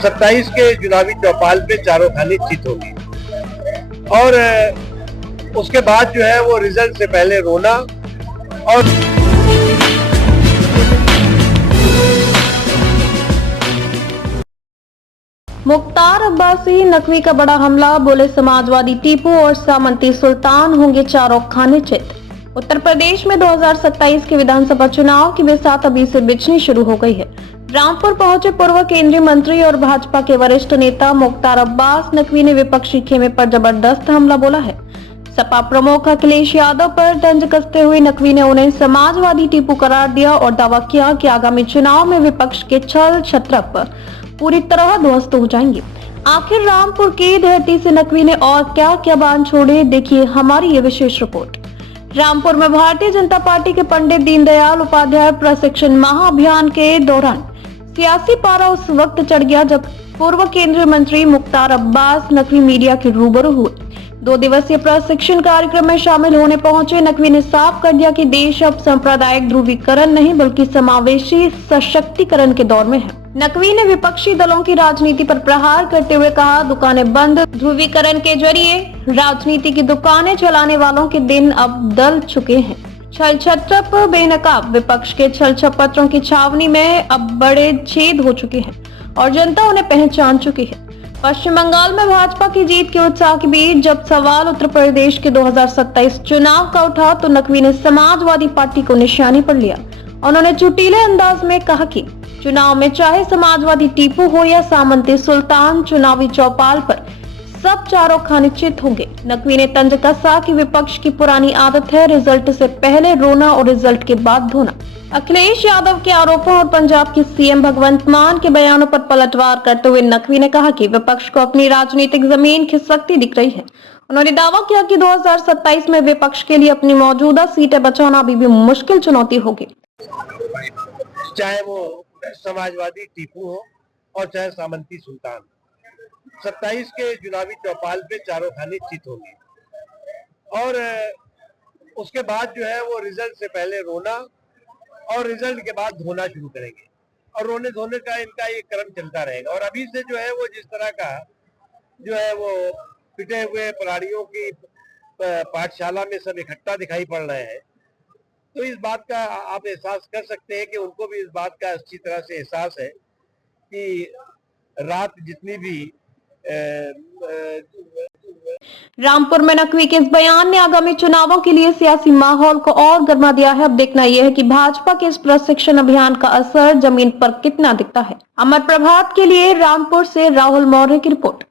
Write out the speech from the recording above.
27 के चुनावी चौपाल पे चारों खाने चित होंगी और उसके बाद जो है वो रिजल्ट से पहले रोना और मुख्तार अब्बासी नकवी का बड़ा हमला, बोले समाजवादी टीपू और सामंती सुल्तान होंगे चारों खाने चित। उत्तर प्रदेश में 2027 के विधानसभा चुनाव की बिसात अभी से बिछनी शुरू हो गई है। रामपुर पहुंचे पूर्व केंद्रीय मंत्री और भाजपा के वरिष्ठ नेता मुख्तार अब्बास नकवी ने विपक्षी खेमे पर जबरदस्त हमला बोला है। सपा प्रमुख अखिलेश यादव पर तंज कसते हुए नकवी ने उन्हें समाजवादी टीपू करार दिया और दावा किया कि आगामी चुनाव में विपक्ष के छल छत्रप पूरी तरह ध्वस्त हो जाएंगे। आखिर रामपुर की धरती से नकवी ने और क्या क्या बांध छोड़े, देखिए हमारी ये विशेष रिपोर्ट। रामपुर में भारतीय जनता पार्टी के पंडित दीनदयाल उपाध्याय प्रशिक्षण महाअभियान के दौरान सियासी पारा उस वक्त चढ़ गया जब पूर्व केंद्रीय मंत्री मुख्तार अब्बास नकवी मीडिया के रूबरू हुए। 2 दिवसीय प्रशिक्षण कार्यक्रम में शामिल होने पहुंचे नकवी ने साफ कर दिया कि देश अब सांप्रदायिक ध्रुवीकरण नहीं बल्कि समावेशी सशक्तिकरण के दौर में है। नकवी ने विपक्षी दलों की राजनीति पर प्रहार करते हुए कहा, दुकानें बंद, ध्रुवीकरण के जरिए राजनीति की दुकानें चलाने वालों के दिन अब दल चुके हैं। छल छत्रप बेनकाब विपक्ष के छल छपत्रों की छावनी में अब बड़े छेद हो चुके हैं और जनता उन्हें पहचान चुकी है। पश्चिम बंगाल में भाजपा की जीत के उत्साह के बीच जब सवाल उत्तर प्रदेश के 2027 चुनाव का उठा तो नकवी ने समाजवादी पार्टी को निशाने पर लिया। उन्होंने चुटीले अंदाज में कहा कि चुनाव में चाहे समाजवादी टीपू हो या सामंती सुल्तान, चुनावी चौपाल पर सब चारों खाने चित होंगे। नकवी ने तंज कसा कि विपक्ष की पुरानी आदत है रिजल्ट से पहले रोना और रिजल्ट के बाद धोना। अखिलेश यादव के आरोपों और पंजाब के सीएम भगवंत मान के बयानों पर पलटवार करते हुए नकवी ने कहा कि विपक्ष को अपनी राजनीतिक जमीन खिसकती दिख रही है। उन्होंने दावा किया कि 2027 में विपक्ष के लिए अपनी मौजूदा सीटें बचाना अभी भी मुश्किल चुनौती होगी। चाहे वो समाजवादी टीपू हो और चाहे सामंती सुल्तान, 27 के चुनावी चौपाल पे चारों खाने चित होंगी और उसके बाद जो है वो रिजल्ट से पहले रोना और रिजल्ट के बाद धोना शुरू करेंगे और रोने धोने का इनका ये क्रम चलता रहेगा। और अभी से जो है वो जिस तरह का जो है वो पिटे हुए प्राणियों की पाठशाला में सब इकट्ठा दिखाई पड़ रहे हैं, तो इस बात का आप एहसास कर सकते हैं कि उनको भी इस बात का अच्छी तरह से एहसास है कि रात जितनी भी रामपुर में नकवी के इस बयान ने आगामी चुनावों के लिए सियासी माहौल को और गर्मा दिया है। अब देखना यह है कि भाजपा के इस प्रशिक्षण अभियान का असर जमीन पर कितना दिखता है। अमर प्रभात के लिए रामपुर से राहुल मौर्य की रिपोर्ट।